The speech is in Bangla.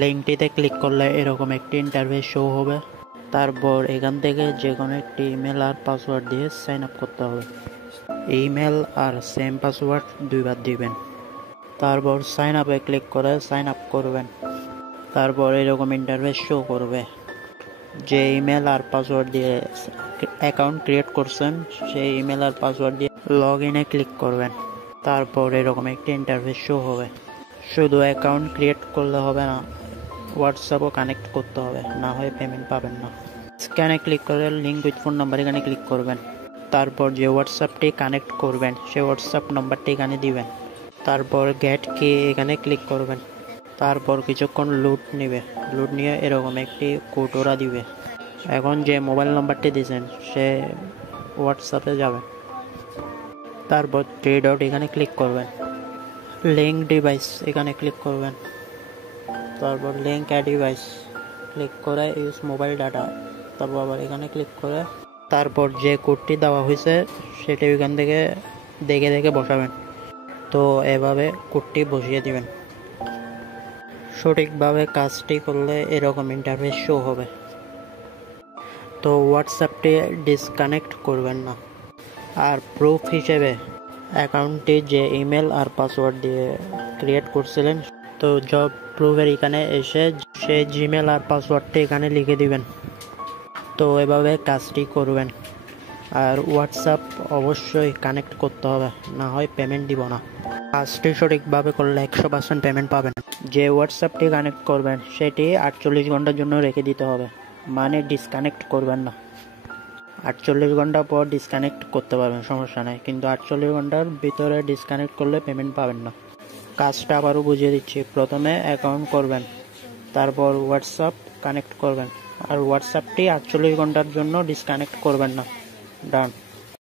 লিঙ্কটিতে ক্লিক করলে এরকম একটি ইন্টারফেস শো হবে। তারপর এখান থেকে যে কোনো একটি ইমেল আর পাসওয়ার্ড দিয়ে সাইন আপ করতে হবে। ইমেল আর সেম পাসওয়ার্ড দুইবার দিবেন। তারপর সাইন আপে ক্লিক করে সাইন আপ করবেন। তারপর এরকম ইন্টারফেস শো করবে। যে ইমেল আর পাসওয়ার্ড দিয়ে অ্যাকাউন্ট ক্রিয়েট করছেন সেই ইমেল আর পাসওয়ার্ড দিয়ে লগ ইনে ক্লিক করবেন। তারপর এরকম একটি ইন্টারফেস শো হবে। শুধু অ্যাকাউন্ট ক্রিয়েট করলে হবে না, হোয়াটসঅ্যাপও কানেক্ট করতে হবে, না হয় পেমেন্ট পাবেন না। স্ক্যানে ক্লিক করে লিঙ্ক উইথ ফোন নাম্বার এখানে ক্লিক করবেন। তারপর যে হোয়াটসঅ্যাপটি কানেক্ট করবেন সেই হোয়াটসঅ্যাপ নাম্বারটি এখানে দিবেন। তারপর গেট কি এখানে ক্লিক করবেন। তারপর কিছুক্ষণ লোড নিয়ে এরকম একটি কোড ওরা দিবে। এখন যে মোবাইল নাম্বারটি দিয়েছেন সে হোয়াটসঅ্যাপে যাবে। তারপর 3 ডট এখানে ক্লিক করবেন। লিঙ্ক ডিভাইস এখানে ক্লিক করবেন। তারপর লিঙ্ক অ্যাড ডিভাইস ক্লিক করে ইউজ মোবাইল ডাটা, তারপর আবার এখানে ক্লিক করে তারপর যে কোডটি দেওয়া হয়েছে সেটি এখান থেকে দেখে বসাবেন। তো এভাবে কোডটি বসিয়ে দিবেন। সঠিকভাবে কাজটি করলে এরকম ইন্টারফেস শো হবে। তো হোয়াটসঅ্যাপটি ডিসকানেক্ট করবেন না। আর প্রুফ হিসেবে অ্যাকাউন্টটি যে ইমেল আর পাসওয়ার্ড দিয়ে ক্রিয়েট করছিলেন, তো জব প্রুফের এখানে এসে সে জিমেল আর পাসওয়ার্ডটি এখানে লিখে দিবেন। তো এভাবে কাজটি করবেন। আর হোয়াটসঅ্যাপ অবশ্যই কানেক্ট করতে হবে, না হয় পেমেন্ট দিব না। কাজটি সঠিকভাবে করলে 100% পেমেন্ট পাবেন। যে হোয়াটসঅ্যাপটি কানেক্ট করবেন সেটি 48 ঘন্টার জন্য রেখে দিতে হবে, মানে ডিসকানেক্ট করবেন না। 48 ঘন্টা পর ডিসকানেক্ট করতে পারবেন, সমস্যা নেই, কিন্তু 48 ঘন্টার ভিতরে ডিসকানেক্ট করলে পেমেন্ট পাবেন না। কাজটা আবারও বুঝিয়ে দিচ্ছি। প্রথমে অ্যাকাউন্ট করবেন, তারপর হোয়াটসঅ্যাপ কানেক্ট করবেন, আর হোয়াটসঅ্যাপটি 48 ঘন্টার জন্য ডিসকানেক্ট করবেন না। ডান।